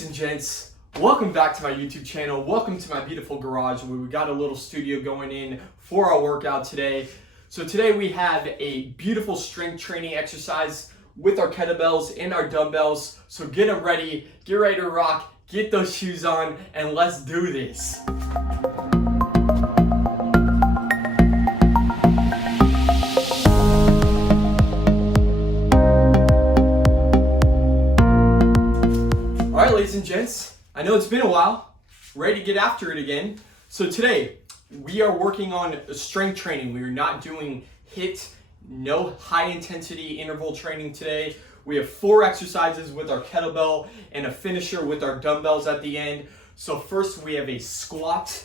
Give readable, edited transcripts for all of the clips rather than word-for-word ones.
Ladies and gents, welcome back to my YouTube channel. Welcome to my beautiful garage where we got a little studio going in for our workout today. So today we have a beautiful strength training exercise with our kettlebells and our dumbbells. So get them ready, get ready to rock, get those shoes on, and let's do this. Alright, ladies and gents, I know it's been a while, ready to get after it again. So today, we are working on strength training. We are not doing HIIT, no high intensity interval training today. We have 4 exercises with our kettlebell and a finisher with our dumbbells at the end. So first we have a squat,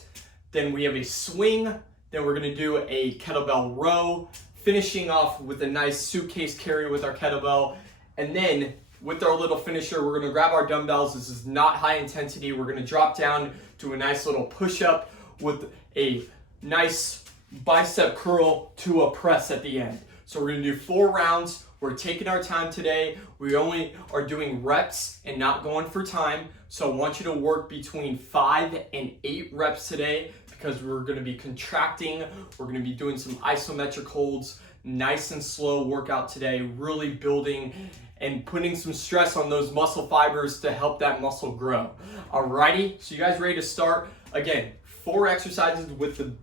then we have a swing, then we're gonna do a kettlebell row, finishing off with a nice suitcase carry with our kettlebell, and then with our little finisher, we're gonna grab our dumbbells. This is not high intensity. We're gonna drop down to a nice little push-up with a nice bicep curl to a press at the end. So we're gonna do 4 rounds. We're taking our time today. We only are doing reps and not going for time. So I want you to work between 5 and 8 reps today because we're gonna be contracting. We're gonna be doing some isometric holds, nice and slow workout today, really building and putting some stress on those muscle fibers to help that muscle grow. Alrighty, so you guys ready to start? Again, 4 exercises with the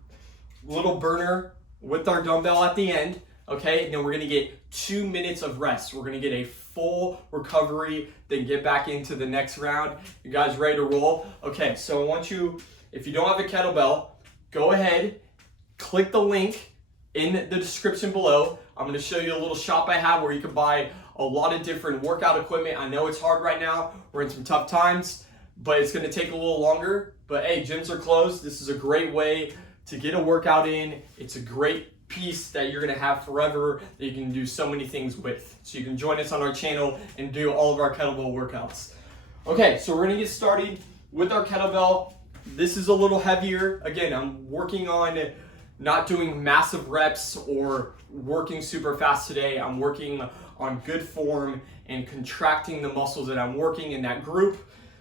little burner with our dumbbell at the end, okay? And then we're gonna get 2 minutes of rest. We're gonna get a full recovery, then get back into the next round. You guys ready to roll? Okay, so I want you, if you don't have a kettlebell, go ahead, click the link in the description below. I'm gonna show you a little shop I have where you can buy a lot of different workout equipment. I know it's hard right now. We're in some tough times, but it's gonna take a little longer. But hey, gyms are closed. This is a great way to get a workout in. It's a great piece that you're gonna have forever that you can do so many things with. So you can join us on our channel and do all of our kettlebell workouts. Okay, so we're gonna get started with our kettlebell. This is a little heavier. Again, I'm working on not doing massive reps or working super fast today. I'm working on good form and contracting the muscles that I'm working in that group.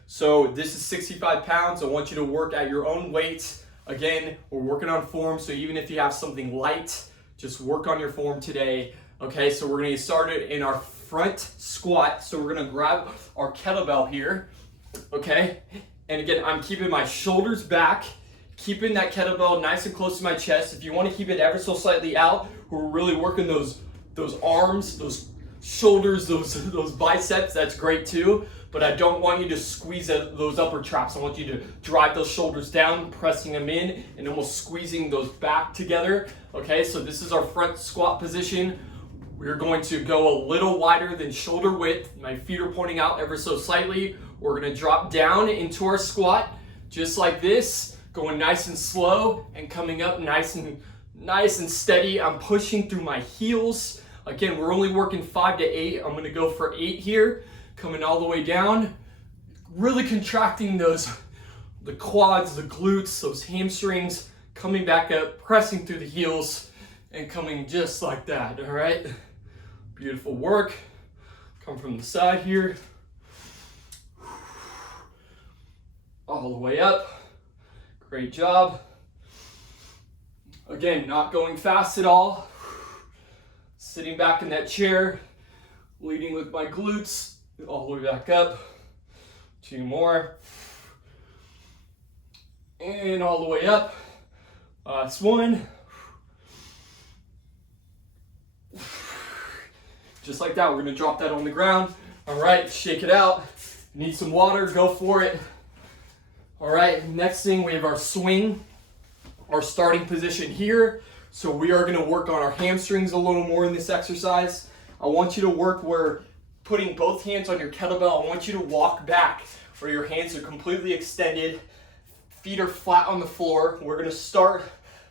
So this is 65 pounds. I want you to work at your own weight. Again, we're working on form, so even if you have something light, just work on your form today. Okay, so we're gonna get started in our front squat. So we're gonna grab our kettlebell here, okay? And again, I'm keeping my shoulders back, keeping that kettlebell nice and close to my chest. If you wanna keep it ever so slightly out, we're really working those arms, those shoulders, those biceps, that's great too. But I don't want you to squeeze those upper traps. I want you to drive those shoulders down, pressing them in, and almost squeezing those back together. Okay, so this is our front squat position. We're going to go a little wider than shoulder width. My feet are pointing out ever so slightly. We're gonna drop down into our squat, just like this, going nice and slow and coming up nice and steady. I'm pushing through my heels. Again, we're only working 5 to 8. I'm gonna go for 8 here. Coming all the way down, really contracting the quads, the glutes, those hamstrings, coming back up, pressing through the heels, and coming just like that, all right? Beautiful work. Come from the side here. All the way up. Great job. Again, not going fast at all. Sitting back in that chair, leading with my glutes. All the way back up. 2 more. And all the way up. Last one. Just like that, we're gonna drop that on the ground. All right, shake it out. Need some water, go for it. All right, next thing, we have our swing, our starting position here. So we are gonna work on our hamstrings a little more in this exercise. I want you to work where putting both hands on your kettlebell, I want you to walk back where your hands are completely extended, feet are flat on the floor. We're gonna start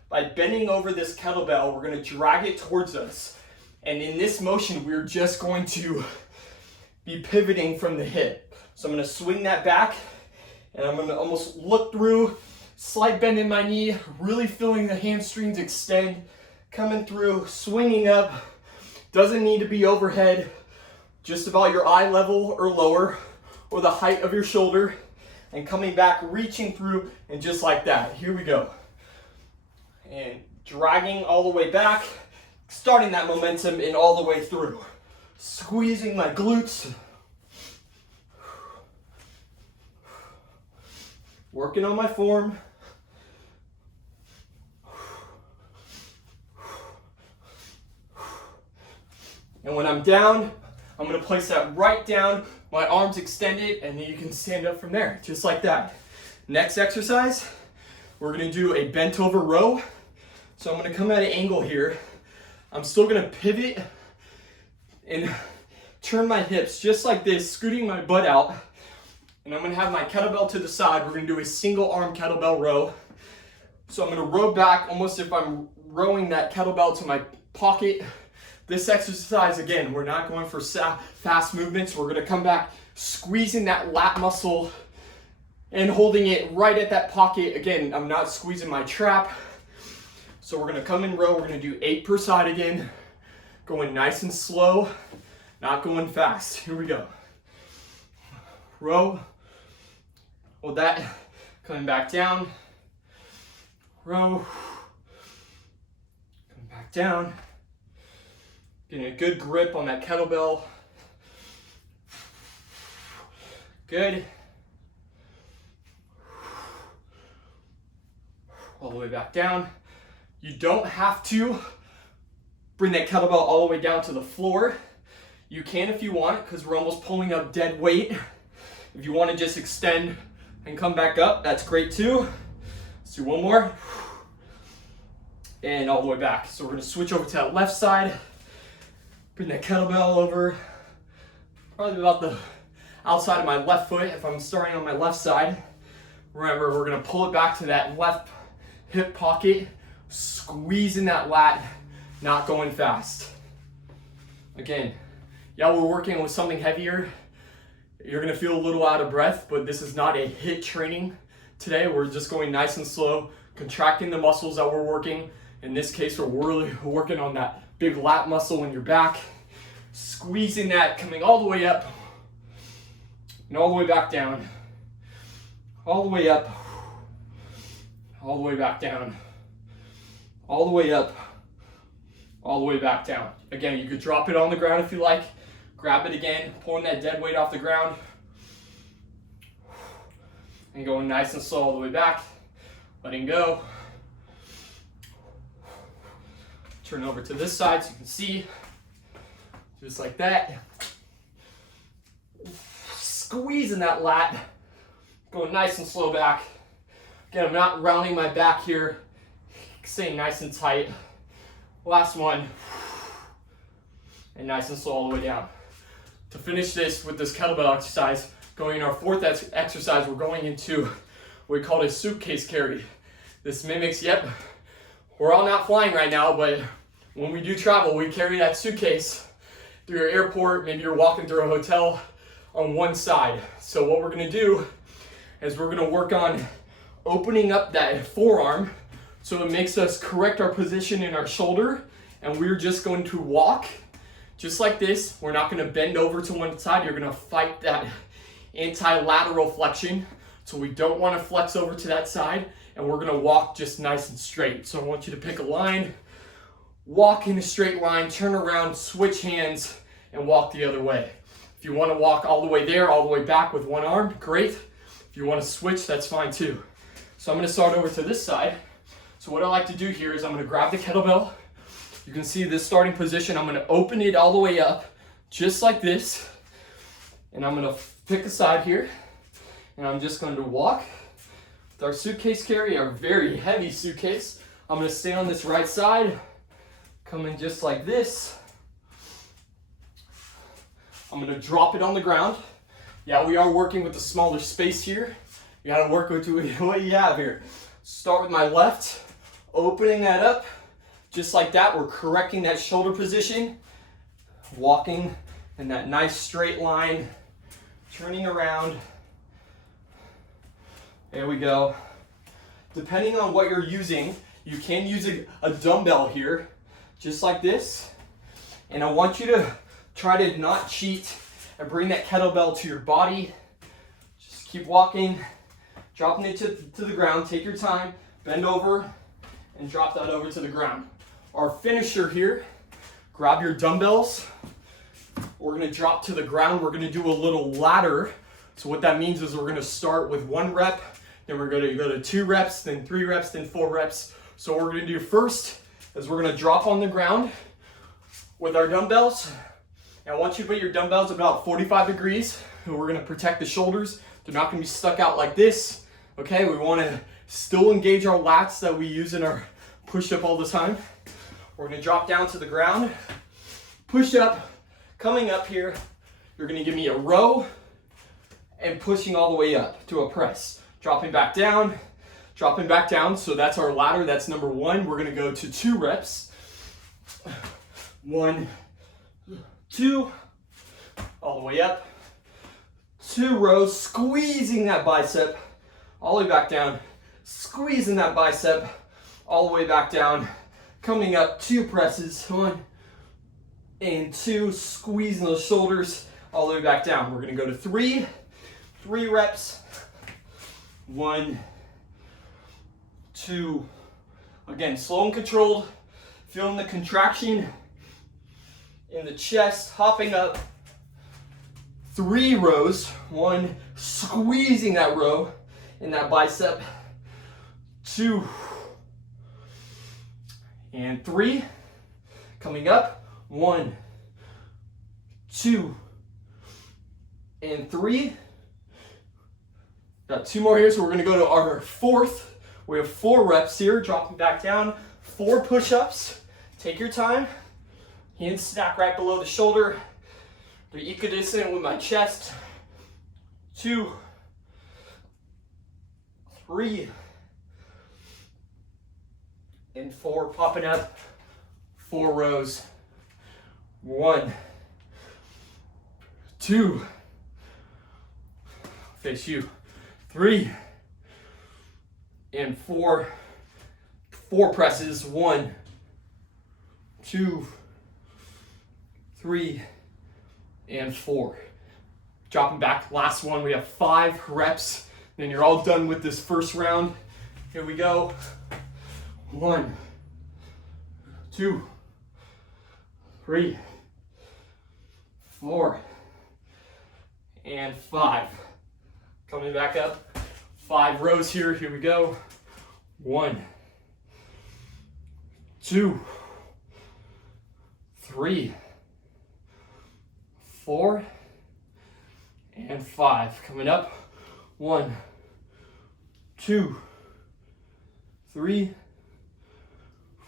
by bending over this kettlebell. We're gonna drag it towards us. And in this motion, we're just going to be pivoting from the hip. So I'm gonna swing that back and I'm gonna almost look through, slight bend in my knee, really feeling the hamstrings extend, coming through, swinging up. Doesn't need to be overhead. Just about your eye level or lower. or the height of your shoulder, and coming back, reaching through, and just like that. Here we go. And dragging all the way back, starting that momentum and all the way through. Squeezing my glutes. Working on my form. And when I'm down, I'm gonna place that right down, my arms extended, and then you can stand up from there, just like that. Next exercise, we're gonna do a bent over row. So I'm gonna come at an angle here. I'm still gonna pivot and turn my hips just like this, scooting my butt out. And I'm gonna have my kettlebell to the side. We're gonna do a single arm kettlebell row. So I'm gonna row back almost if I'm rowing that kettlebell to my pocket. This exercise, again, we're not going for fast movements. We're gonna come back, squeezing that lat muscle and holding it right at that pocket. Again, I'm not squeezing my trap. So we're gonna come in row. We're gonna do 8 per side again. Going nice and slow, not going fast. Here we go. Row, hold that, coming back down. Row, come back down. Getting a good grip on that kettlebell. Good. All the way back down. You don't have to bring that kettlebell all the way down to the floor. You can if you want, because we're almost pulling up dead weight. If you want to just extend and come back up, that's great too. Let's do one more. And all the way back. So we're going to switch over to that left side. Bring that kettlebell over. Probably about the outside of my left foot if I'm starting on my left side. Remember, we're going to pull it back to that left hip pocket, squeezing that lat, not going fast. Again, yeah, we're working with something heavier. You're gonna feel a little out of breath, but this is not a HIIT training today. We're just going nice and slow, contracting the muscles that we're working. In this case, we're really working on that big lat muscle in your back, squeezing that, coming all the way up, and all the way back down, all the way up, all the way back down, all the way up, all the way back down. Again, you could drop it on the ground if you like, grab it again, pulling that dead weight off the ground, and going nice and slow all the way back, letting go. Turn over to this side so you can see, just like that. Squeezing that lat, going nice and slow back. Again, I'm not rounding my back here, staying nice and tight. Last one, and nice and slow all the way down. To finish this with this kettlebell exercise, going in our fourth exercise, we're going into what we call a suitcase carry. This mimics, yep, we're all not flying right now, but when we do travel, we carry that suitcase through your airport, maybe you're walking through a hotel on one side. So what we're gonna do is we're gonna work on opening up that forearm so it makes us correct our position in our shoulder, and we're just going to walk just like this. We're not going to bend over to one side. You're going to fight that anti-lateral flexion. So we don't want to flex over to that side, and we're going to walk just nice and straight. So I want you to pick a line, walk in a straight line, turn around, switch hands, and walk the other way. If you want to walk all the way there, all the way back with one arm, great. If you want to switch, that's fine too. So I'm going to start over to this side. So what I like to do here is I'm going to grab the kettlebell. You can see this starting position. I'm going to open it all the way up, just like this. And I'm going to pick a side here. And I'm just going to walk with our suitcase carry, our very heavy suitcase. I'm going to stay on this right side, come in just like this. I'm going to drop it on the ground. Yeah, we are working with a smaller space here. You got to work with what you have here. Start with my left, opening that up, just like that. We're correcting that shoulder position, walking in that nice straight line, turning around. There we go. Depending on what you're using, you can use a dumbbell here, just like this. And I want you to try to not cheat and bring that kettlebell to your body. keep walking, dropping it to the ground. Take your time, bend over, and drop that over to the ground. Our finisher here, grab your dumbbells. We're gonna drop to the ground. We're gonna do a little ladder. So what that means is we're gonna start with 1 rep, then we're gonna go to 2 reps, then 3 reps, then 4 reps. So what we're gonna do first is we're gonna drop on the ground with our dumbbells. And I want you to put your dumbbells about 45 degrees. And we're gonna protect the shoulders. They're not gonna be stuck out like this. Okay, we wanna still engage our lats that we use in our push-up all the time. We're gonna drop down to the ground, push up, coming up here. You're gonna give me a row and pushing all the way up to a press. Dropping back down, so that's our ladder, that's number 1. We're gonna go to 2 reps. 1, 2, all the way up. 2 rows, squeezing that bicep, all the way back down, squeezing that bicep, all the way back down, coming up 2 presses, 1 and 2, squeezing those shoulders, all the way back down. We're gonna go to 3 reps, 1, 2, again, slow and controlled, feeling the contraction in the chest, hopping up, 3 rows, 1, squeezing that row in that bicep, 2, and 3, coming up, 1, 2, and 3. Got 2 more here, so we're gonna go to our 4th. We have 4 reps here, dropping back down, 4 push-ups. Take your time, hands stack right below the shoulder. They're equidistant with my chest. 2, 3, and 4, popping up, 4 rows. 1, 2, face you, 3, and 4. 4 presses, 1, 2, 3, and 4. Dropping back, last one, we have 5 reps. Then you're all done with this first round. Here we go. 1, 2, 3, 4, and 5. Coming back up, 5 rows here. Here we go. 1, 2, 3, 4, and 5. Coming up. 1, 2, 3,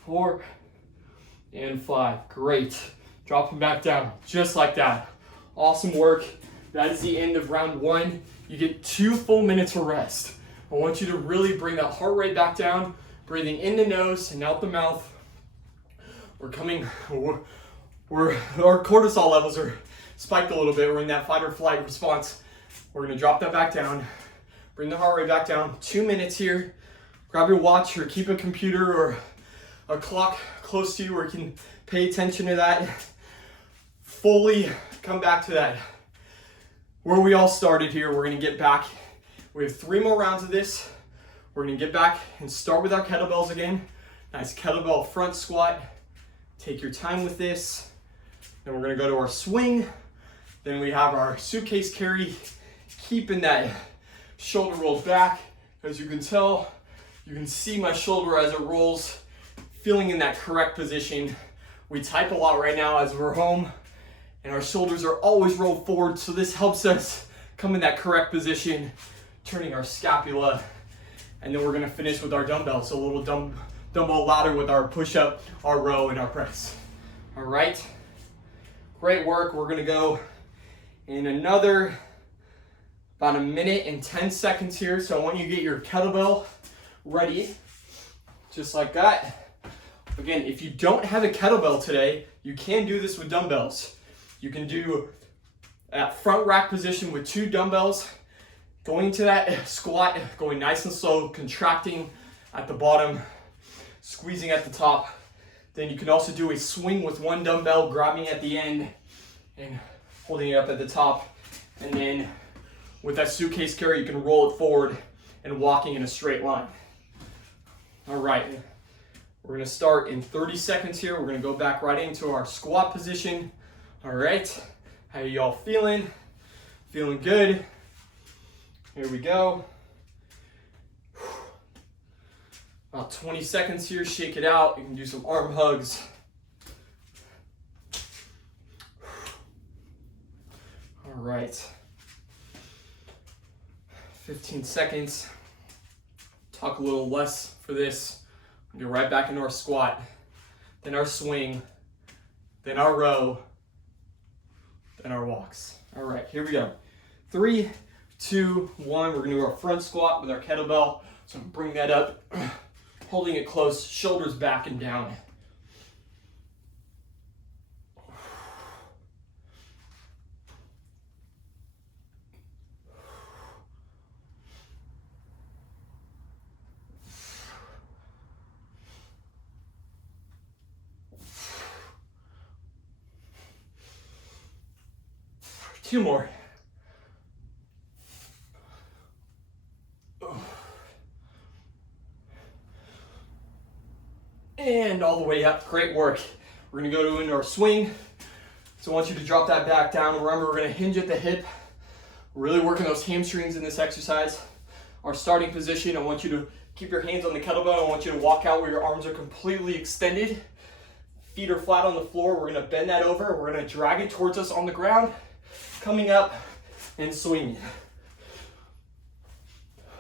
4, and 5. Great. Drop them back down, just like that. Awesome work. That is the end of round 1. You get 2 full minutes of rest. I want you to really bring that heart rate back down, breathing in the nose and out the mouth. Our cortisol levels are spiked a little bit. We're in that fight or flight response. We're gonna drop that back down, bring the heart rate back down. 2 minutes here. Grab your watch or keep a computer or a clock close to you where you can pay attention to that. Fully come back to that. Where we all started here, we're gonna get back. We have 3 more rounds of this. We're gonna get back and start with our kettlebells again. Nice kettlebell front squat. Take your time with this. Then we're gonna go to our swing. Then we have our suitcase carry, keeping that shoulder rolled back. As you can tell, you can see my shoulder as it rolls, feeling in that correct position. We type a lot right now as we're home, and our shoulders are always rolled forward, so this helps us come in that correct position, turning our scapula. And then we're gonna finish with our dumbbells, so a little dumbbell ladder with our push-up, our row, and our press. All right, great work. We're gonna go in another about 1 minute and 10 seconds here, so I want you to get your kettlebell ready, just like that. Again, if you don't have a kettlebell today, you can do this with dumbbells. You can do that front rack position with 2 dumbbells, going to that squat, going nice and slow, contracting at the bottom, squeezing at the top. Then you can also do a swing with 1 dumbbell, grabbing at the end and holding it up at the top, and then With that suitcase carry, you can roll it forward and walking in a straight line. All right, we're gonna start in 30 seconds here. We're gonna go back right into our squat position. All right, how y'all feeling? Feeling good? Here we go. About 20 seconds here, shake it out. You can do some arm hugs. All right. 15 seconds. Talk a little less for this. We'll go right back into our squat, then our swing, then our row, then our walks. All right, here we go. 3, 2, 1. We're gonna do our front squat with our kettlebell. So bring that up, holding it close, shoulders back and down. Two more. And all the way up. Great work. We're going to go into our swing. So I want you to drop that back down. Remember, we're going to hinge at the hip. Really working those hamstrings in this exercise. Our starting position, I want you to keep your hands on the kettlebell. I want you to walk out where your arms are completely extended. Feet are flat on the floor. We're going to bend that over. We're going to drag it towards us on the ground. Coming up and swinging.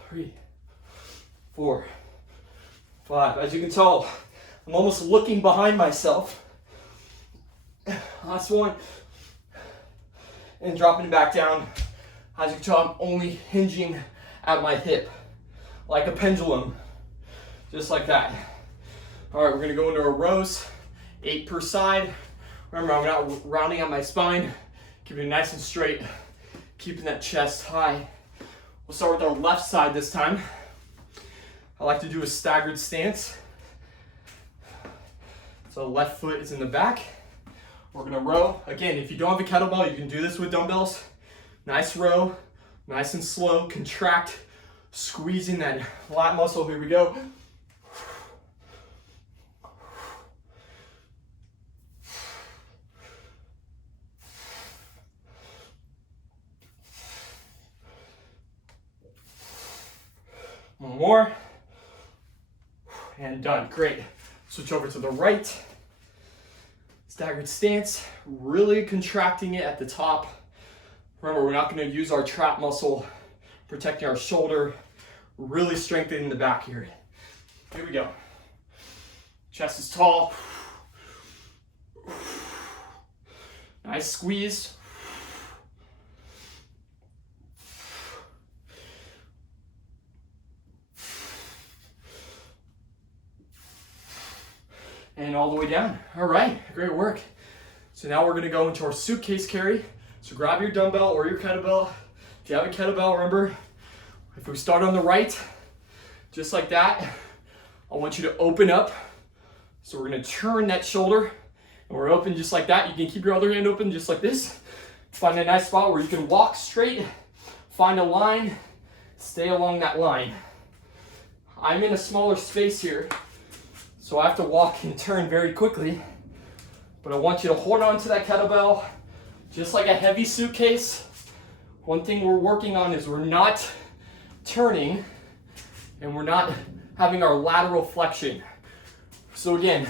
3, 4, 5. As you can tell, I'm almost looking behind myself. Last one. And dropping back down. As you can tell, I'm only hinging at my hip. Like a pendulum. Just like that. All right, we're gonna go into our rows. 8 per side. Remember, I'm not rounding out my spine. Keeping it nice and straight, keeping that chest high. We'll start with our left side this time. I like to do a staggered stance. So left foot is in the back. We're gonna row. Again, if you don't have a kettlebell, you can do this with dumbbells. Nice row, nice and slow, contract, squeezing that lat muscle. Here we go. One more, and done. Great. Switch over to the right. Staggered stance, really contracting it at the top. Remember, we're not going to use our trap muscle, protecting our shoulder, really strengthening the back here. Here we go. Chest is tall. Nice squeeze. And all the way down. All right, great work. So now we're gonna go into our suitcase carry. So grab your dumbbell or your kettlebell. If you have a kettlebell, remember, if we start on the right, just like that, I want you to open up. So we're gonna turn that shoulder, and we're open just like that. You can keep your other hand open just like this. Find a nice spot where you can walk straight, find a line, stay along that line. I'm in a smaller space here, so I have to walk and turn very quickly, but I want you to hold on to that kettlebell just like a heavy suitcase. One thing we're working on is we're not turning and we're not having our lateral flexion. So again,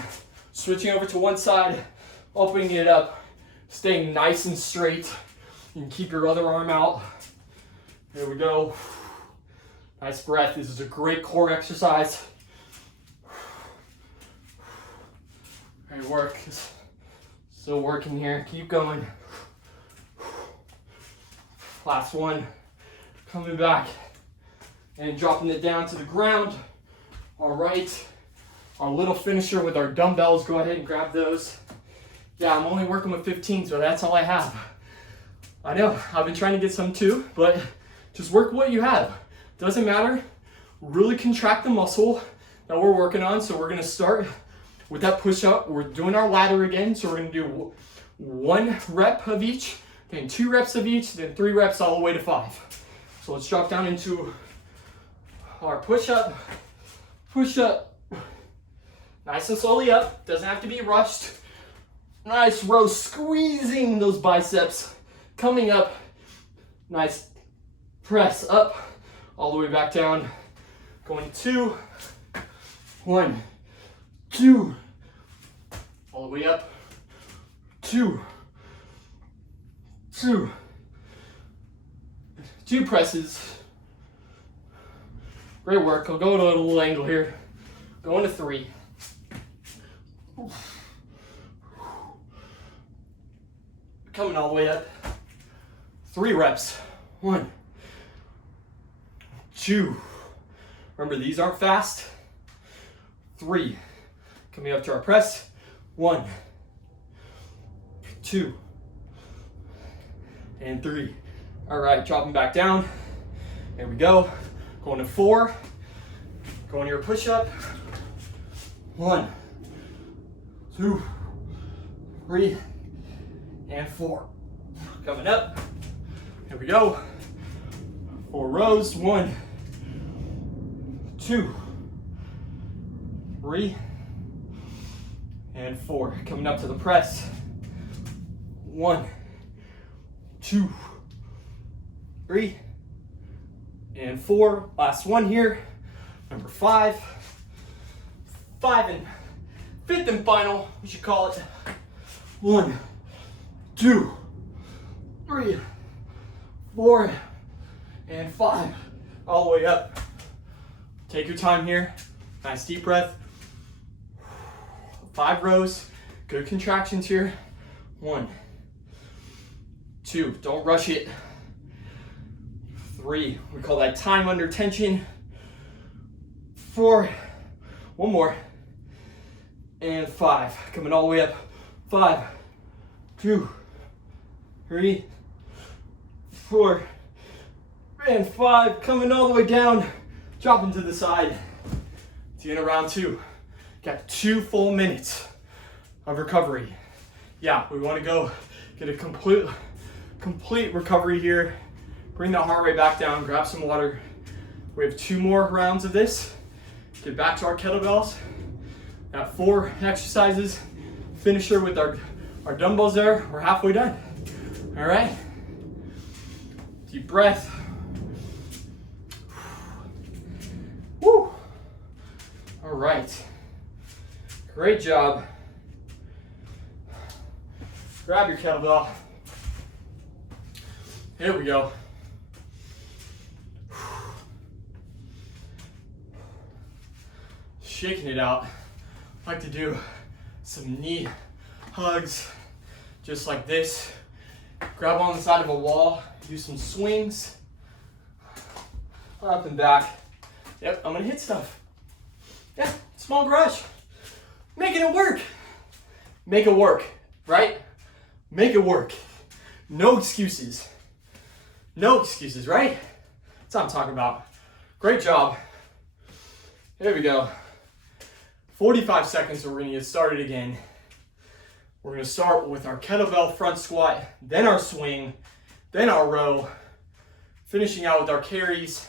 switching over to one side, opening it up, staying nice and straight. You can keep your other arm out. Here we go. Nice breath. This is a great core exercise. Great work. Still working here. Keep going. Last one. Coming back and dropping it down to the ground. All right. Our little finisher with our dumbbells. Go ahead and grab those. Yeah, I'm only working with 15, so that's all I have. I know, I've been trying to get some too, but just work what you have. Doesn't matter. Really contract the muscle that we're working on. So we're gonna start with that push up. We're doing our ladder again. So we're gonna do 1 rep of each, then 2 reps of each, then 3 reps all the way to 5. So let's drop down into our push-up, push-up. Nice and slowly up, doesn't have to be rushed. Nice row, squeezing those biceps, coming up. Nice press up, all the way back down. Going 2, 1, 2, all the way up, 2, 2, 2 presses. Great work. I'll go to a little angle here. Going to 3. Coming all the way up. 3 reps. 1, 2. Remember, these aren't fast. 3. Coming up to our press. 1, 2, and 3. All right, dropping back down. There we go. Going to 4. Going to your push-up. 1, 2, 3, and 4. Coming up. Here we go. 4 rows. 1, 2, 3, and 4. Coming up to the press. 1, 2, 3, and 4. Last one here. Number 5. 5 and 5th and final, we should call it. 1, 2, 3, 4, and 5. All the way up. Take your time here. Nice deep breath. 5 rows. Good contractions here. 1, 2, don't rush it. 3, we call that time under tension. 4, one more. And 5, coming all the way up. 5, 2, 3, 4, and 5, coming all the way down. Dropping to the side. To the end of round 2. Got 2 full minutes of recovery. Yeah, we want to go get a complete recovery here. Bring the heart rate back down, grab some water. We have 2 more rounds of this. Get back to our kettlebells. Got 4 exercises. Finish her with our dumbbells there. We're halfway done. All right. Deep breath. Woo. All right. Great job. Grab your kettlebell. Here we go. Shaking it out. I like to do some knee hugs, just like this. Grab on the side of a wall, do some swings, up and back. Yep, I'm gonna hit stuff. Yeah, small garage. Making it work. Make it work, right? Make it work. No excuses. No excuses, right? That's what I'm talking about. Great job. There we go. 45 seconds, so we're gonna get started again. We're gonna start with our kettlebell front squat, then our swing, then our row, finishing out with our carries,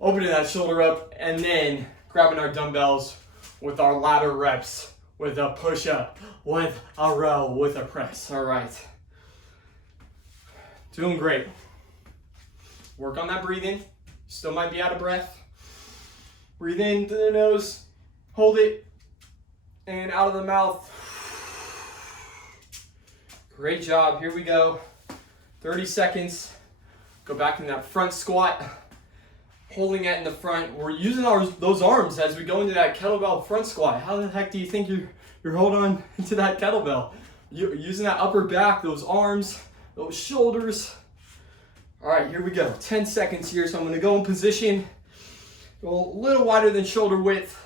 opening that shoulder up, and then grabbing our dumbbells with our ladder reps, with a push-up, with a row, with a press. All right. Doing great. Work on that breathing. Still might be out of breath. Breathe in through the nose, hold it, and out of the mouth. Great job. Here we go. 30 seconds. Go back in that front squat, holding it in the front. We're using those arms as we go into that kettlebell front squat. How the heck do you think you're holding on to that kettlebell? You're using that upper back, those arms, those shoulders. All right, here we go. 10 seconds here. So I'm going to go in position, go a little wider than shoulder width.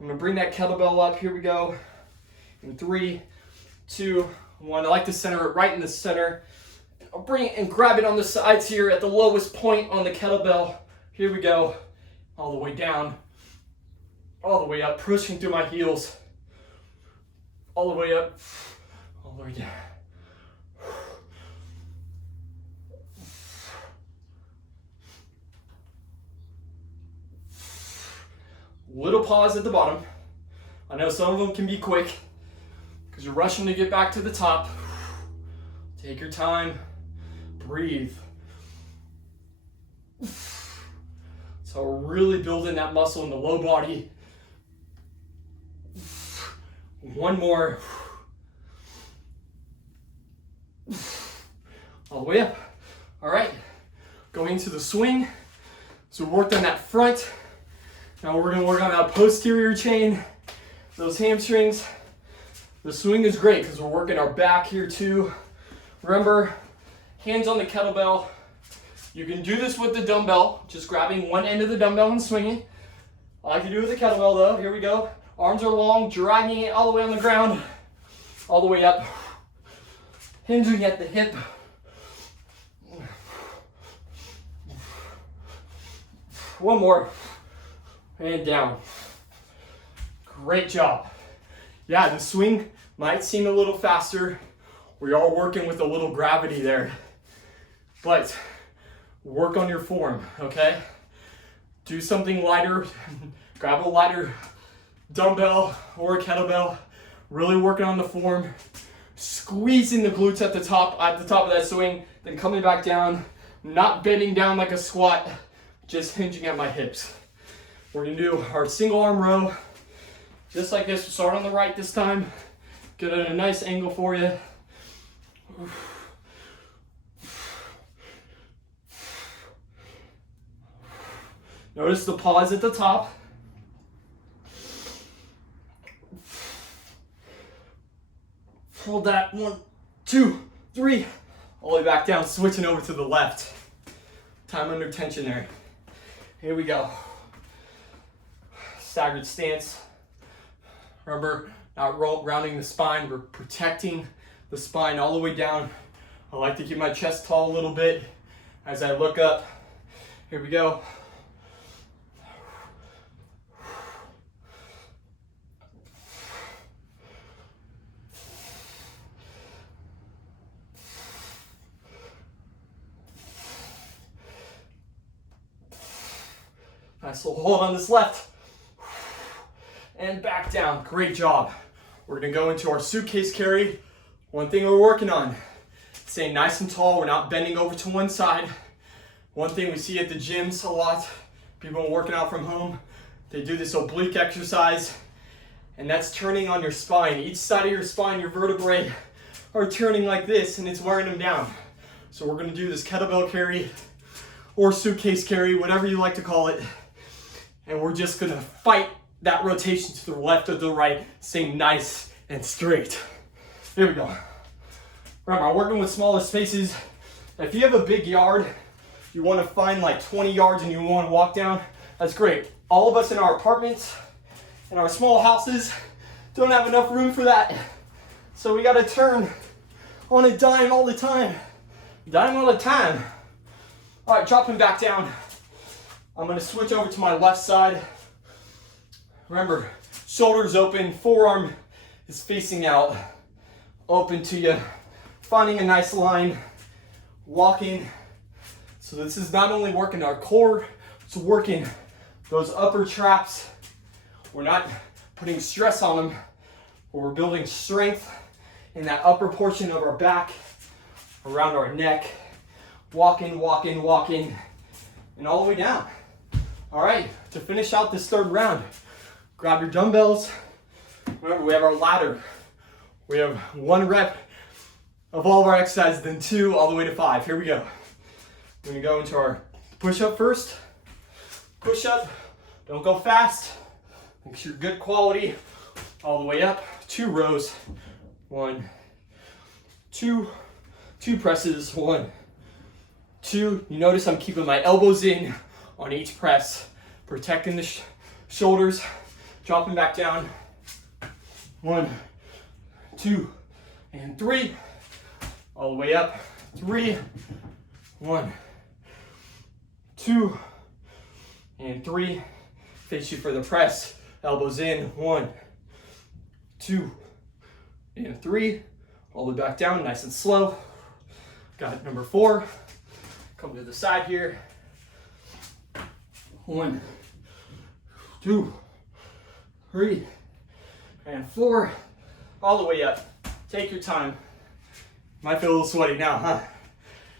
I'm going to bring that kettlebell up. Here we go. In 3, 2, 1. I like to center it right in the center. I'll bring it and grab it on the sides here at the lowest point on the kettlebell. Here we go. All the way down. All the way up. Pushing through my heels. All the way up. All the way down. Little pause at the bottom. I know some of them can be quick because you're rushing to get back to the top. Take your time, breathe. So we're really building that muscle in the low body. One more. All the way up. All right, going into the swing. So we worked on that front. Now we're gonna work on that posterior chain, those hamstrings. The swing is great because we're working our back here too. Remember, hands on the kettlebell. You can do this with the dumbbell, just grabbing one end of the dumbbell and swinging. I like to do it with the kettlebell though. Here we go. Arms are long, dragging it all the way on the ground, all the way up, hinging at the hip. One more, and down. Great job. Yeah, the swing might seem a little faster. We are working with a little gravity there, but work on your form, okay? Do something lighter, grab a lighter dumbbell or a kettlebell, really working on the form, squeezing the glutes at the top of that swing, then coming back down, not bending down like a squat, just hinging at my hips. We're gonna do our single arm row, just like this. We'll start on the right this time, get at a nice angle for you. Notice the pause at the top. Hold that, 1, 2, 3, all the way back down, switching over to the left. Time under tension there. Here we go. Staggered stance. Remember, not rounding the spine, we're protecting the spine all the way down. I like to keep my chest tall a little bit as I look up. Here we go. Nice little hold on this left. And back down. Great job. We're gonna go into our suitcase carry. One thing we're working on, staying nice and tall. We're not bending over to one side. One thing we see at the gyms a lot, people working out from home, they do this oblique exercise, and that's turning on your spine. Each side of your spine, your vertebrae are turning like this, and it's wearing them down. So we're gonna do this kettlebell carry or suitcase carry, whatever you like to call it. And we're just gonna fight that rotation to the left or the right, staying nice and straight. Here we go. Remember, I'm working with smaller spaces. If you have a big yard, you wanna find like 20 yards and you wanna walk down, that's great. All of us in our apartments, in our small houses, don't have enough room for that. So we gotta turn on a dime all the time. Dime all the time. All right, dropping back down. I'm gonna switch over to my left side. Remember, shoulders open, forearm is facing out, open to you. Finding a nice line, walking. So this is not only working our core, it's working those upper traps. We're not putting stress on them, but we're building strength in that upper portion of our back, around our neck. Walking, walking, walking, and all the way down. All right, to finish out this third round, grab your dumbbells. Remember, we have our ladder. We have 1 rep of all of our exercises, then 2 all the way to 5. Here we go. We're gonna go into our push-up first. Push-up, don't go fast. Make sure good quality, all the way up. 2 rows, 1, 2, 2 presses, 1, 2. You notice I'm keeping my elbows in on each press, protecting the shoulders, dropping back down. 1, 2, and 3. All the way up. 3, 1, 2, and 3. Face you for the press. Elbows in. 1, 2, and 3. All the way back down, nice and slow. Got number 4. Come to the side here. 1, 2, 3, and 4, all the way up. Take your time. Might feel a little sweaty now, huh?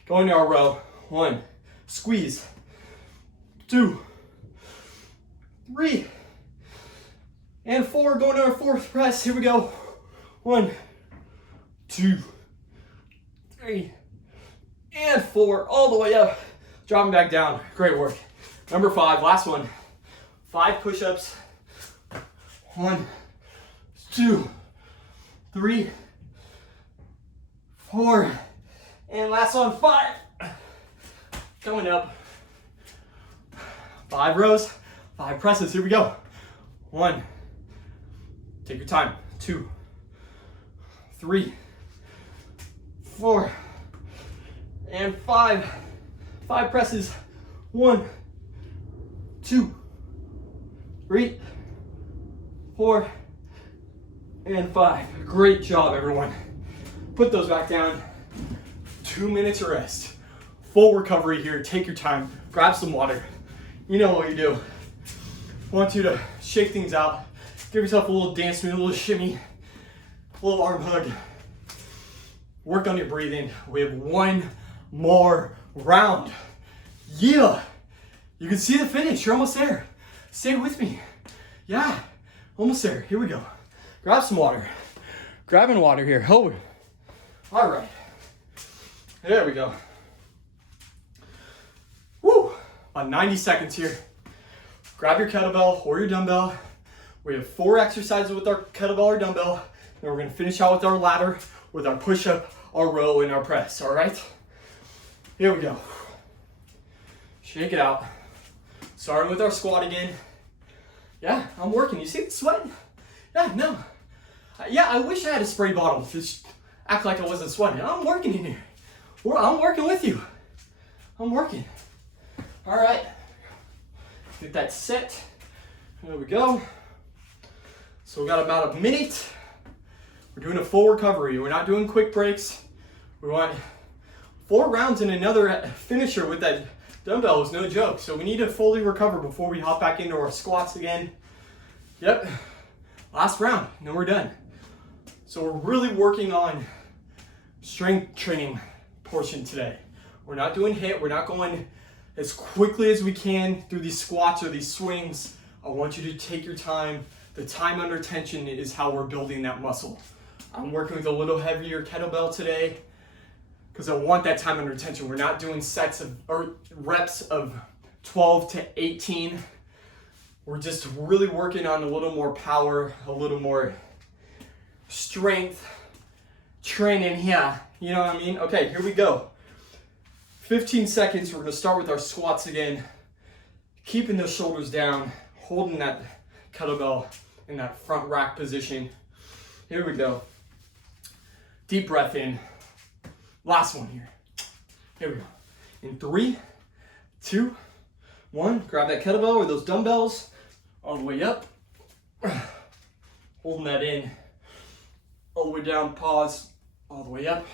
Go into our row. 1, squeeze. 2, 3, and 4. Going to our 4th press. Here we go. 1, 2, 3, and 4. All the way up. Dropping back down. Great work. Number 5, last one. 5 push-ups. 1, 2, 3, 4, and last one, 5. Coming up. 5 rows, 5 presses. Here we go. 1, take your time. 2, 3, 4, and 5. 5 presses. 1, 2, 3, 4, and 5. Great job, everyone. Put those back down. 2 minutes of rest. Full recovery here. Take your time. Grab some water. You know what you do. I want you to shake things out. Give yourself a little dance move, a little shimmy, a little arm hug. Work on your breathing. We have 1 more round. Yeah. You can see the finish. You're almost there. Stay with me. Yeah. Almost there. Here we go. Grab some water. Grabbing water here. Oh. All right. There we go. Woo. About 90 seconds here. Grab your kettlebell or your dumbbell. We have 4 exercises with our kettlebell or dumbbell. And we're going to finish out with our ladder, with our push-up, our row, and our press. All right? Here we go. Shake it out. Starting with our squat again. Yeah, I'm working. You see the sweat? Yeah, no. Yeah, I wish I had a spray bottle to act like I wasn't sweating. I'm working in here. I'm working with you. I'm working. All right. Get that set. There we go. So we got about a minute. We're doing a full recovery. We're not doing quick breaks. We want 4 rounds and another finisher with that dumbbell is no joke. So we need to fully recover before we hop back into our squats again. Yep. Last round, and then we're done. So we're really working on strength training portion today. We're not doing HIIT. We're not going as quickly as we can through these squats or these swings. I want you to take your time. The time under tension is how we're building that muscle. I'm working with a little heavier kettlebell today because I want that time under tension. We're not doing sets of or reps of 12 to 18. We're just really working on a little more power, a little more strength training here. You know what I mean? Okay, here we go. 15 seconds. We're going to start with our squats again. Keeping those shoulders down, holding that kettlebell in that front rack position. Here we go. Deep breath in. Last one here. Here we go. In 3, 2, 1. Grab that kettlebell or those dumbbells all the way up. Holding that in. All the way down. Pause. All the way up.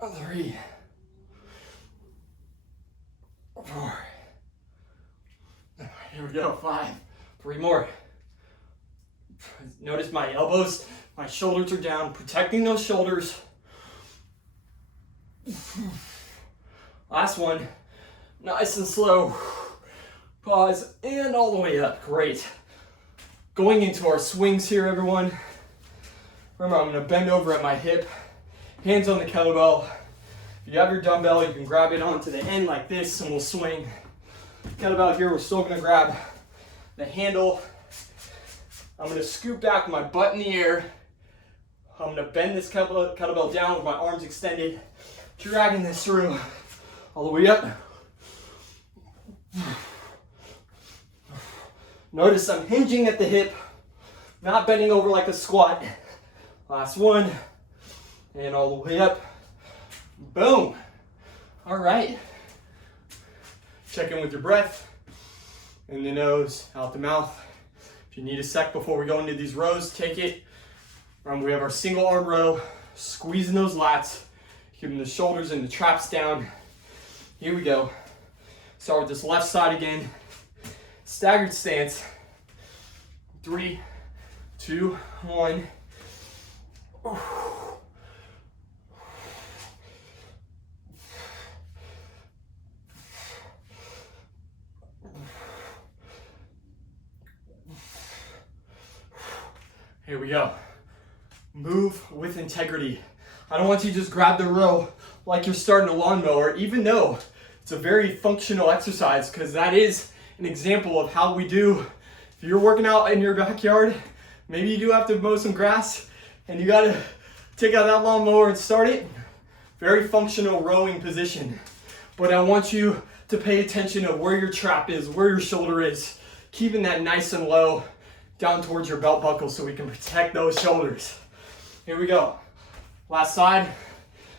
3, 4. Here we go. 5. 3 more. Notice my elbows, my shoulders are down, protecting those shoulders. Last one. Nice and slow. Pause and all the way up. Great. Going into our swings here, everyone. Remember, I'm going to bend over at my hip. Hands on the kettlebell. If you have your dumbbell, you can grab it onto the end like this and we'll swing. Kettlebell here, we're still going to grab the handle. I'm going to scoop back my butt in the air. I'm going to bend this kettlebell down with my arms extended, dragging this through all the way up. Notice I'm hinging at the hip, not bending over like a squat. Last one, and all the way up. Boom. All right. Check in with your breath. In the nose, out the mouth. If you need a sec before we go into these rows, take it. We have our single arm row, squeezing those lats, keeping the shoulders and the traps down. Here we go. Start with this left side again. Staggered stance. 3, 2, 1. Here we go. Move with integrity. I don't want you to just grab the row like you're starting a lawnmower, even though it's a very functional exercise, because that is an example of how we do. If you're working out in your backyard, maybe you do have to mow some grass and you gotta take out that lawnmower and start it. Very functional rowing position. But I want you to pay attention to where your trap is, where your shoulder is, keeping that nice and low down towards your belt buckle so we can protect those shoulders. Here we go. Last side.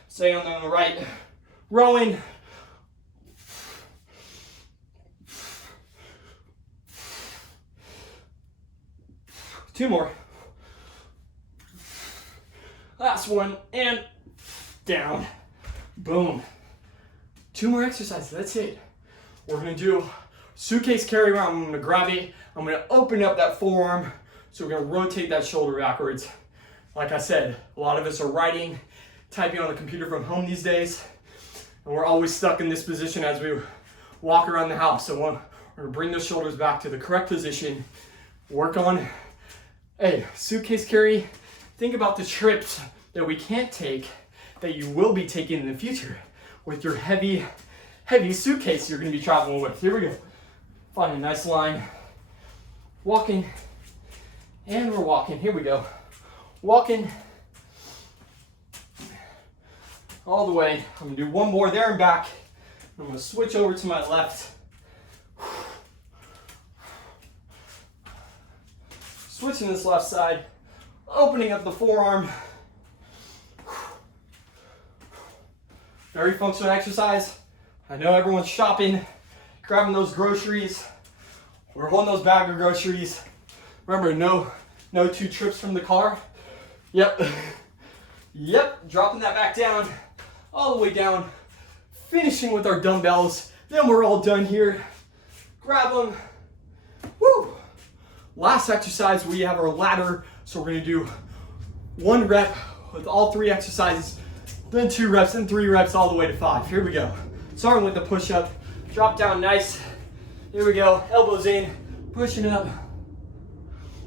Stay on the right. Rowing. Two more. Last one, and down. Boom. 2 more exercises, that's it. We're gonna do suitcase carry where I'm gonna grab it. I'm gonna open up that forearm. So we're gonna rotate that shoulder backwards. Like I said, a lot of us are writing, typing on the computer from home these days. And we're always stuck in this position as we walk around the house. So we're gonna bring those shoulders back to the correct position. Work on, hey, suitcase carry. Think about the trips that we can't take that you will be taking in the future with your heavy suitcase you're gonna be traveling with. Here we go. Find a nice line. Walking, and we're walking. Here we go. Walking all the way. I'm gonna do one more there and back. I'm gonna switch over to my left. Switching this left side, opening up the forearm. Very functional exercise. I know everyone's shopping, grabbing those groceries. We're holding those bag of groceries. Remember, no 2 trips from the car. Yep. Yep, dropping that back down, all the way down. Finishing with our dumbbells. Then we're all done here. Grab them. Woo! Last exercise, we have our ladder. So we're gonna do 1 rep with all 3 exercises, then 2 reps, then 3 reps, all the way to 5. Here we go. Starting with the push-up. Drop down nice. Here we go, elbows in, pushing up,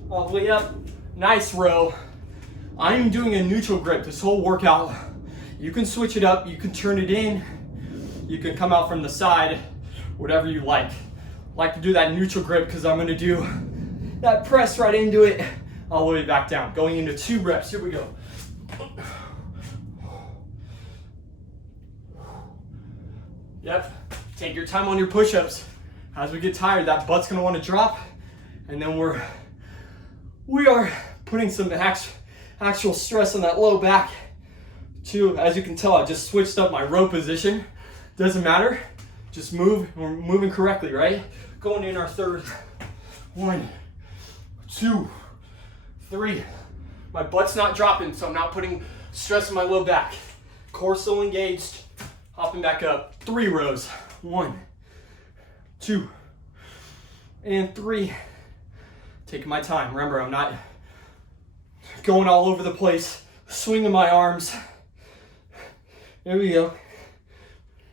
all the way up. Nice row. I'm doing a neutral grip this whole workout. You can switch it up, you can turn it in, you can come out from the side, whatever you like. I like to do that neutral grip because I'm gonna do that press right into it, all the way back down. Going into 2 reps, here we go. Yep, take your time on your push-ups. As we get tired, that butt's gonna wanna drop, and then we are putting some actual stress on that low back. Too, as you can tell, I just switched up my row position. Doesn't matter, just move, we're moving correctly, right? Going in our 3rd. 1, 2, 3. My butt's not dropping, so I'm not putting stress on my low back. Core still engaged, hopping back up. 3 rows. 1, 2, and 3. Taking my time. Remember, I'm not going all over the place, swinging my arms. There we go.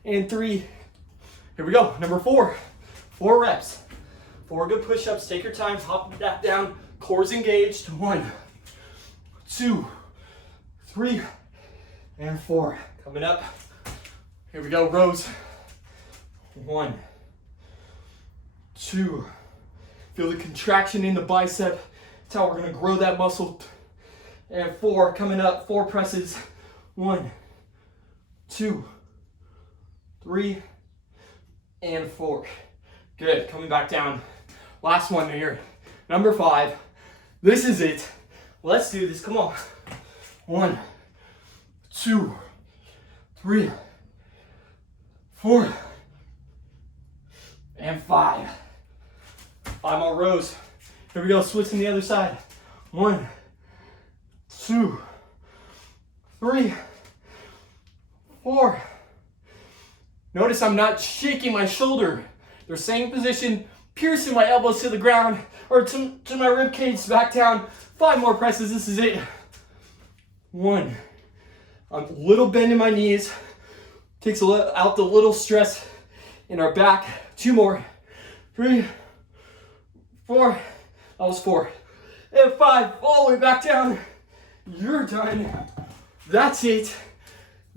And 3. Here we go. Number 4. 4 reps. 4 good push-ups. Take your time. Hop back down. Core's engaged. 1, 2, 3, and 4. Coming up. Here we go. Rows. 1, 2. Feel the contraction in the bicep. That's how we're going to grow that muscle. And 4. Coming up. 4 presses. 1, 2, 3, and 4. Good. Coming back down. Last one here. Number 5. This is it. Let's do this. Come on. 1, 2, 3, 4, and 5. 5 more rows. Here we go. Switching the other side. 1, 2, 3, 4. Notice I'm not shaking my shoulder. They're staying in position, piercing my elbows to the ground or to my rib cage back down. 5 more presses, this is it. 1. A little bend in my knees. Takes out the little stress in our back. 2 more. 3, 4. That was 4. And 5. All the way back down. You're done. That's it.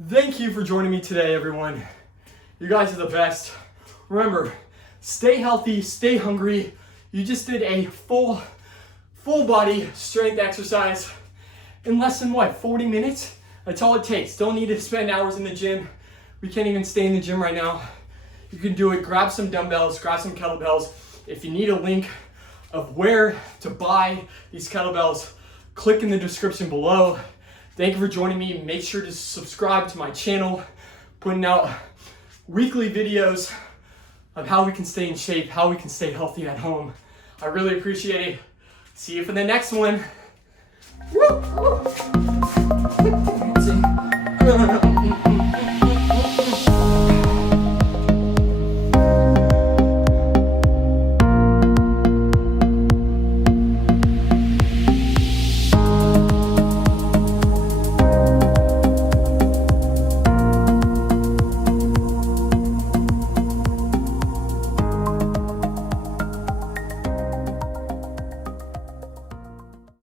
Thank you for joining me today, everyone. You guys are the best. Remember, stay healthy, stay hungry. You just did a full body strength exercise in less than what, 40 minutes? That's all it takes. Don't need to spend hours in the gym. We can't even stay in the gym right now. You can do it. Grab some dumbbells, grab some kettlebells. If you need a link of where to buy these kettlebells, click in the description below. Thank you for joining me. Make sure to subscribe to my channel, putting out weekly videos of how we can stay in shape, how we can stay healthy at home. I really appreciate it. See you for the next one. Woo!